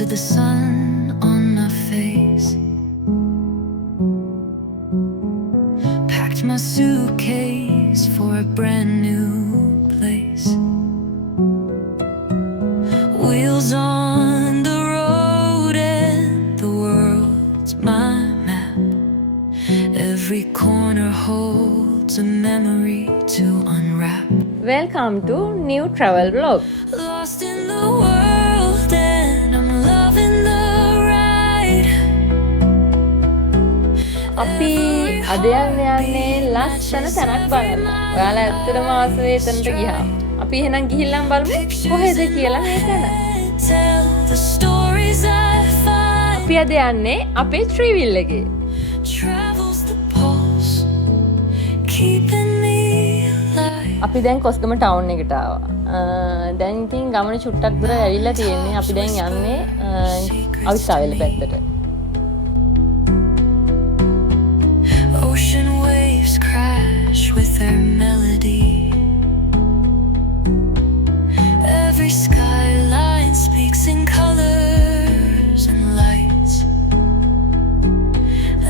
to the sun on my face. Packed my suitcase for a brand new place. Wheels on the road and the world's my map. Every corner holds a memory to unwrap. Welcome to new travel vlog. Lost in the world and I'm loving the ride. අපි අද යන්නේ ලස්සන තැනක් බලන්න. ඔයාලා ඇත්තටම ආසයි එතනට ගියා. අපි එහෙනම් ගිහිල්ලා බලමු කොහෙද කියලා මේ තැන. Tell the stories I find. අපි අද යන්නේ අපේ ත්‍රිවිල් එකේ. Travels the pulse, keeping me alive. අපි දැන් කොස්ගම ටවුන් එකට ආවා. දැන් ඉතින් ගමන චුට්ටක් දුර ඇවිල්ලා තියෙන්නේ. අපි දැන් යන්නේ අවිස්සාවෙල පැත්තට. Ocean waves crash with their melody. Every skyline speaks in colors and lights.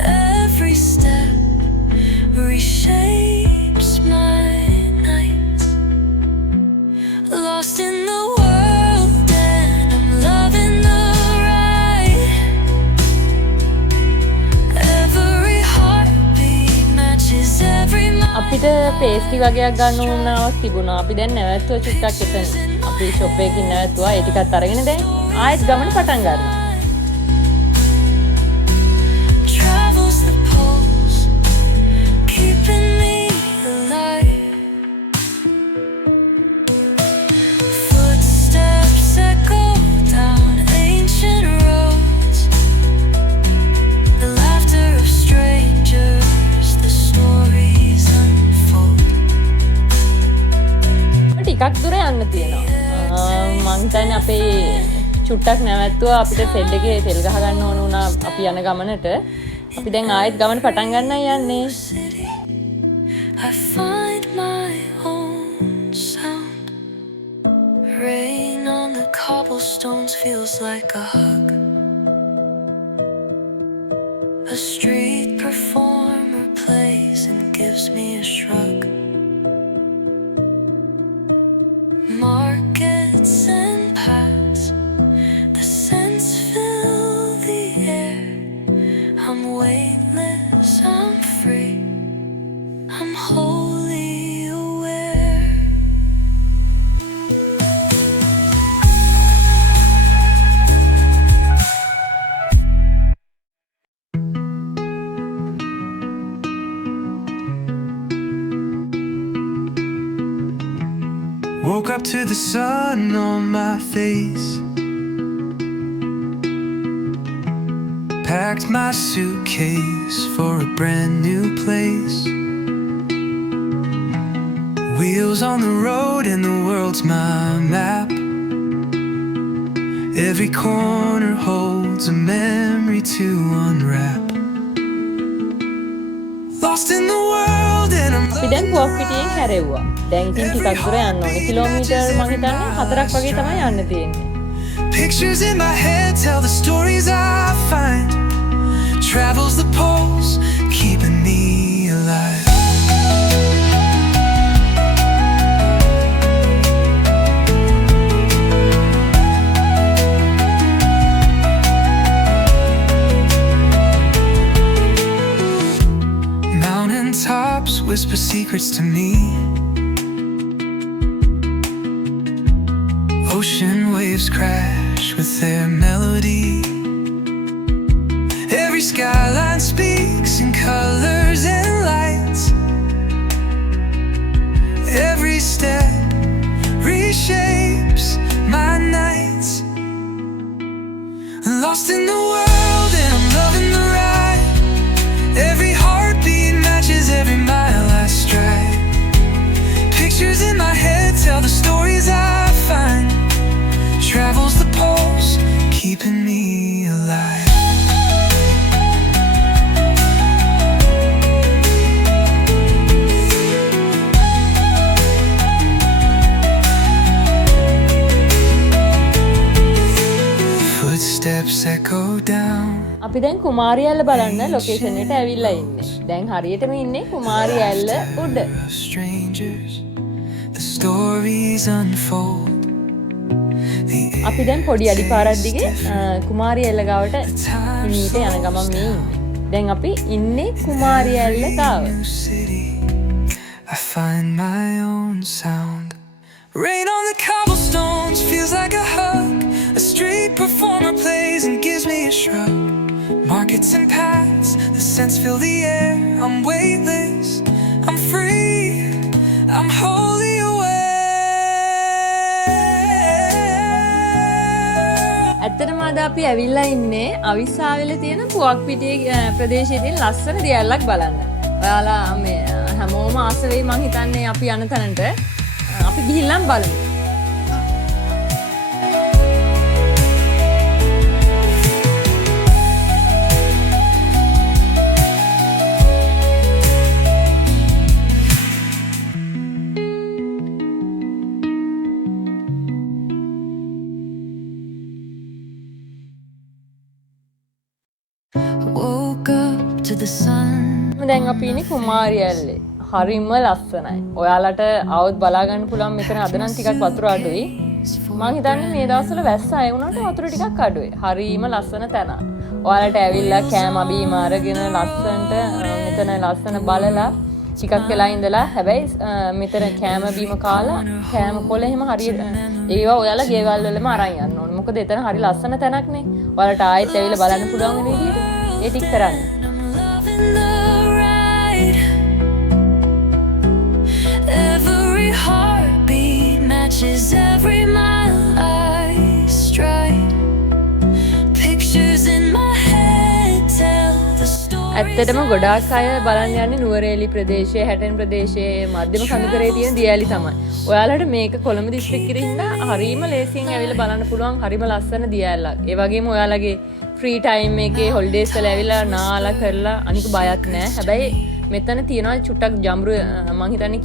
Every step reshapes my nights. Lost in the world and I'm loving the ride. Every heartbeat matches every අපිට පේස්ටි වගේක් ගන්න උවමනාවක් තිබුණා. අපි දැන් නැවතුවා චුට්ටක් එතන. අපි ෂොප් එකකින් නැවතුවා. ඒ ටිකත් අරගෙන දැන් ආයෙත් ගමන පටන් ගන්නවා. Travels the pulse, keeping me alive. Footsteps echo down ancient roads. The laughter of strangers, the stories unfold. ටිකක් දුර යන්න තියෙනවා. මං හිතන්නේ අපේ චුට්ටක් නැවතුවා අපිට සෙඩ් එකේ තෙල් ගහ ගන්න ඕන වුණා අපි යන ගමනට. අපි දැන් ආයෙත් ගමන පටන් ගන්නයි යන්නේ. City, I find my own sound. Rain on the cobblestones feels like a hug. A street performer plays and gives me a shrug. Markets and paths, the scents fill the air. I'm weightless, I'm free, I'm wholly aware. Woke up to the sun on my face. Packed my suitcase for a brand new place. Wheels on the road and the world's my map. Every corner holds a memory to unwrap. Lost in the world and I'm අපි දැන් පුවක් පිටියෙන් හැරෙව්වා. දැන් ඉතින් ටිකක් දුර යන්න ඕනේ. කිලෝමීටර් මං හිතන්නේ 4ක් වගේ තමයි යන්න තියෙන්නේ. Pictures in my head tell the stories I find. Travels the pulse, keeping me alive. Mountain tops whisper secrets to me. Ocean waves crash with their melody. Every skyline speaks in colors and lights. Every step reshapes my nights. Lost in the world and I'm loving the ride. Every heartbeat matches every mile I stride. Pictures in my head tell the stories I find. Travels the pulse, keeping me alive. Footsteps echo down. අපි දැන් කුමාරියල්ල බලන්න ලොකේෂන් එකට ඇවිල්ලා ඉන්නේ. දැන් හරියටම ඉන්නේ කුමාරියල්ල උඩ. Strangers, the stories unfold. අපි දැන් පොඩි අඩිපාරක් දිගේ කුමාරියල්ල ගාවට හිමීට යන ගමන් මේ ඉන්නේ. දැන් අපි ඉන්නේ කුමාරියල්ල ගාව. I find my own sound. Rain on the cobblestones feels like a hug. A street performer plays and gives me a shrug. Markets and paths, the scents fill the air. I'm weightless, I'm free, I'm wholly aware. ඇත්තටම අද අපි ඇවිල්ලා ඉන්නේ අවිස්සාවෙල තියෙන පුවක් පිටියේ ප්‍රදේශයේ තියෙන ලස්සන දියැලක් බලන්න. ඔයාලා මේ හැමෝම ආස වෙයි මං හිතන්නේ අපි යන තැනට. අපි ගිහිල්ලා බලමු. Woke up to the sun. දැන් අපි ඉන්නේ කුමාරියල්ලේ. හරිම ලස්සනයි. ඔයාලට આવුත් බලා ගන්න පුළුවන් මෙතන අද නම් ටිකක් වතුර අඩුයි. මම හිතන්නේ මේ දවස්වල වැස්ස ආය වුණාට වතුර ටිකක් අඩුයි. හරිම ලස්සන තැන. ඔයාලට ඇවිල්ලා කෑම බීම අරගෙන ලස්සනට මෙතන ලස්සන බලලා ටිකක් වෙලා ඉඳලා හැබැයි මෙතන කෑම බීම කාලා කෑම කොළ එහෙම හරියට ඒවා ඔයාලා ගෙවල් වලම අරන් යන්න ඕනේ. මොකද එතන හරි ලස්සන තැනක්නේ. ඔයාලට ආයෙත් ඇවිල්ලා බලන්න පුළුවන් වෙන විදිහට ඒ ටික කරන්න. Every heartbeat matches every mile I stride. Pictures in my head tell the story. ඇත්තටම ගොඩාක් අය බලන්න යන්නේ නුවරඑළිය ප්‍රදේශයේ, හැටන් ප්‍රදේශයේ, මධ්‍යම කඳුකරේ තියෙන දියැලි තමයි. ඔයාලට මේක කොළඹ දිස්ත්‍රික්කෙ ඉඳන් හරීම ලේසියෙන් ඇවිල්ලා බලන්න පුළුවන් හරිම ලස්සන දියැලක්. ඒ වගේම ඔයාලගේ ෆ්‍රී ටයිම් එකේ හොලිඩේස් වල ඇවිල්ලා නාලා කරලා අනික බයක් නැහැ. හැබැයි මෙතන තියෙනවා චුට්ටක් ජම්රු මං හිතන්නේ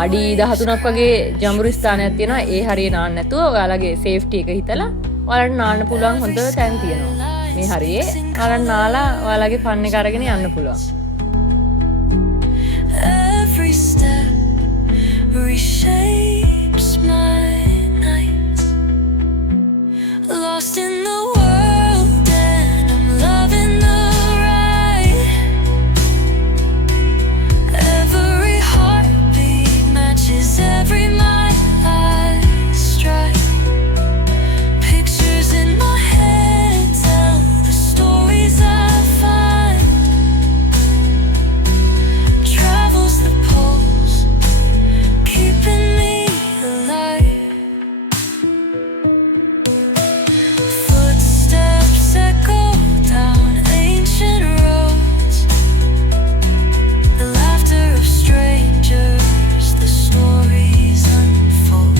අඩි 13ක් වගේ ජම්රු ස්ථානයක් තියෙනවා. ඒ හරිය නාන්න නැතුව ඔයාලගේ සේෆ්ටි එක හිතලා ඔයාලට නාන්න පුළුවන් හොඳ තැන් තියෙනවා. මේ හරියේ ඔයාලට නාලා ඔයාලගේ ෆන් එක අරගෙන යන්න පුළුවන්. Every step reshapes my nights. Lost in the world and I'm loving the ride. Every heartbeat matches every mile I stride. Pictures in my head tell the stories I find. Travels the poles, keeping me alive. Footsteps echo down ancient roads. The laughter of strangers, the stories unfold.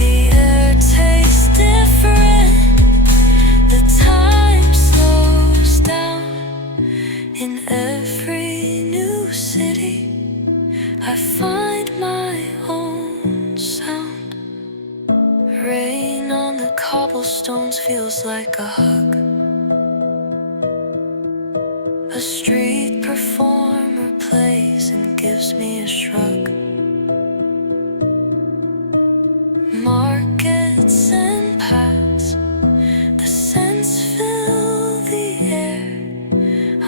The air tastes different, the time slows down. In every new city, I find my own sound. Rain on the cobblestones feels like a hug. A street performer plays and gives me a shrug. Markets and paths, the scents fill the air.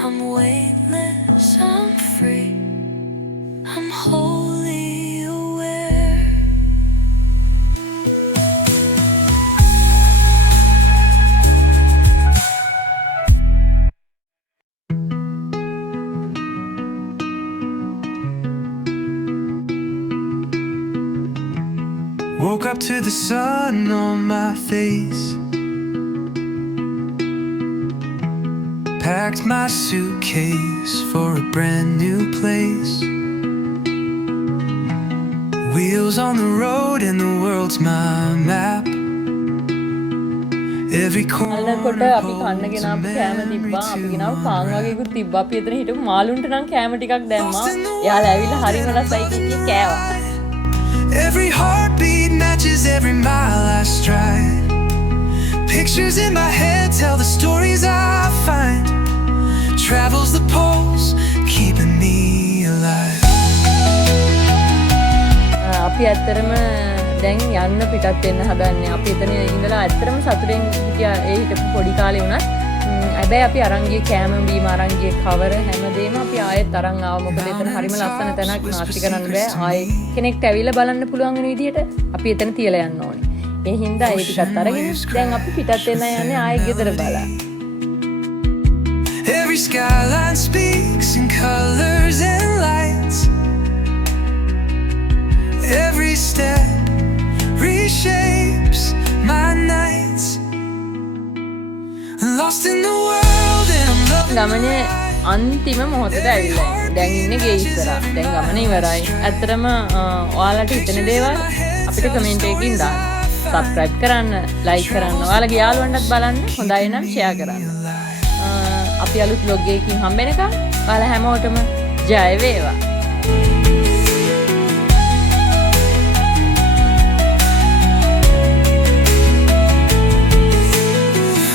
I'm weightless, I'm free, I'm wholly aware. Woke up to the sun on my face. Packed my suitcase for a brand new place. Wheels on the road and the world's my map. Every corner අල්ලනකොට අපි කන්න ගෙනාපු කෑම තිබ්බා. අපි ගෙනාපු පාන් වගේකුත් තිබ්බා. අපි එතන හිටපු මාළුන්ට නම් කෑම ටිකක් දැම්මා. එයාලා ඇවිල්ලා හරිම රසයි කිව්වේ කෑවා. Every heartbeat matches matches every mile I stride. Pictures in my head tell the stories I find. Travels the poles, keeping me alive. අපි ඇත්තරම දැන් යන්න පිටත් වෙන්න හදන්නේ. අපි එතන ඉඳලා ඇත්තරම සතුටෙන් හිටියා ඒ හිටපු පොඩි කාලේ වුණත්. හැබැයි අපි අරන් ගියේ කෑම බීම අරන් ගියේ කවර හැමදේම අපි ආයෙත් අරන් ආවා. මොකද එතන හරිම ලස්සන තැනක් නාස්ති කරන්න බෑ. ආයෙ කෙනෙක්ට ඇවිල්ලා බලන්න පුළුවන් වෙන විදිහට අපි එතන තියලා යන්න ඕනේ. ඒ හින්දා ඒ ටිකත් අරගෙන දැන් අපි පිටත් වෙන්න යන්නේ ආයෙ ගෙදර බලන්න. Every skyline speaks in colors and lights. Every step reshapes my nights. Lost in the world and I'm loving ගමනේ අන්තිම මොහොතට ඇවිල්ලා ඉන්නේ. දැන් ඉන්නේ ගේ ඉස්සරහා. දැන් ගමන ඉවරයි. ඇත්තටම ඔයාලට හිතෙන දේවල් අපිට කමෙන්ට් එකකින් දාන්න. සබ්ස්ක්‍රයිබ් කරන්න, ලයික් කරන්න. ඔයාලගේ යාළුවන්ටත් බලන්න. හොඳයි නම් ෂෙයා කරන්න. අපි අලුත් vlog එකකින් හම්බෙනකම් ඔයාලා හැමෝටම ජය වේවා.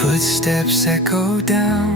Footsteps echo down